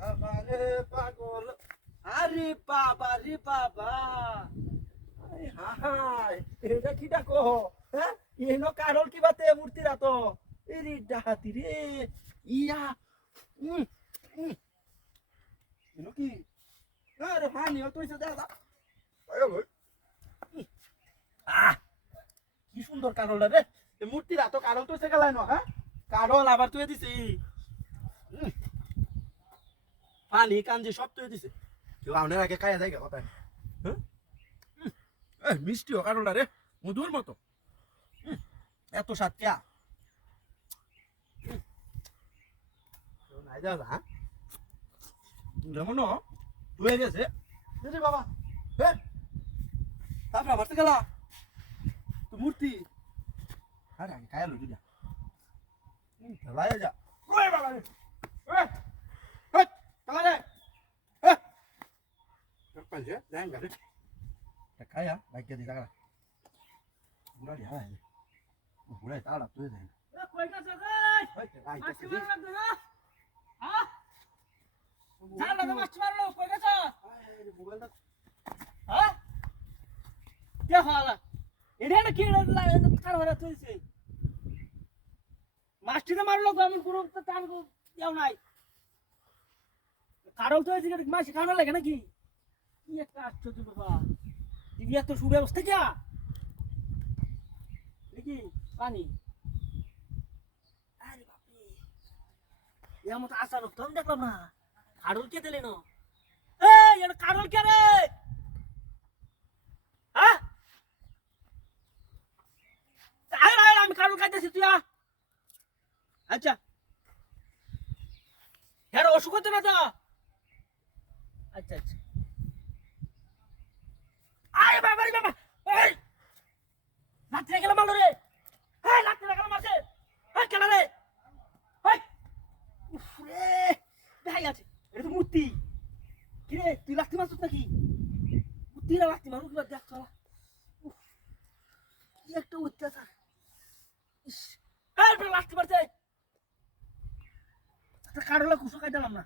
আমারে পাগল আরে বাবা রে বাবা হাই এটা কি ডাকো হ্যাঁ এনো কারল কি বাতে মূর্তি রাতো এরি ডাহাতি রে ইয়া এনো কি আরে পানি তুই সে দাদা আহ কি সুন্দর কারল রে এই মূর্তি রাতো কারল তুই সে গেলাই না হ্যাঁ কারল আবার তুই দিছি পানি কাঞ্জি সব তুই দিছে কেউ আপনার আগে খাইয়া যায় কথা হ্যাঁ মিষ্টিও কারণটা রে মধুর মতো এত স্বাদ কেয়া নাই দাদা যেমন হয়ে গেছে বাবা হ্যাঁ তারপরে আমার গেলা তো মূর্তি আরে আগে খাইয়া লই যা খেলায় যা ওই বাবা রে খেলা রে Kaje, jangan gade. Kaya, baik dia tak lah. Bulan dia lah. Bulan tak lah tu dia. কই গেছ রে মাছ মারলো তো না হ্যাঁ জানা তো মাছ মারলো কই গেছ মোবাইলটা হ্যাঁ কে হলা এটা কি কার হরা তুইছে মাছটি তো মারলো তো আমি পুরো তো টান যাও নাই কারল তো এদিকে মাছ খাওয়া লাগে নাকি কি একটা আশ্চর্য বাবা টিভি এত সুব্যবস্থা কি দেখি পানি আরে বাপরে এর মতো আশা রক্ত আমি দেখলাম না কারল কে দিলেন এই এটা কারল কে রে হ্যাঁ আয় আমি কারল খাইতেছি তুই আচ্ছা হ্যাঁ অসুখ হচ্ছে না তো আচ্ছা আচ্ছা আরে বাবা রে বাবা এই লাঠি গেল মারলো রে এই লাঠি গেল মারছে এই কেন রে এই উফ রে ভাই আছে এটা তো মূর্তি কি রে তুই লাঠি মারছিস নাকি মূর্তি না লাঠি মারুক না দেখ চলা উফ কি একটা অত্যাচার ইস এই লাঠি মারছে একটা কারলা কুসো খাই দিলাম না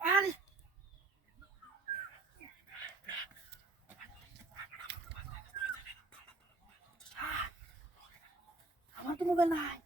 আরে আমার তো মোবাইল নাই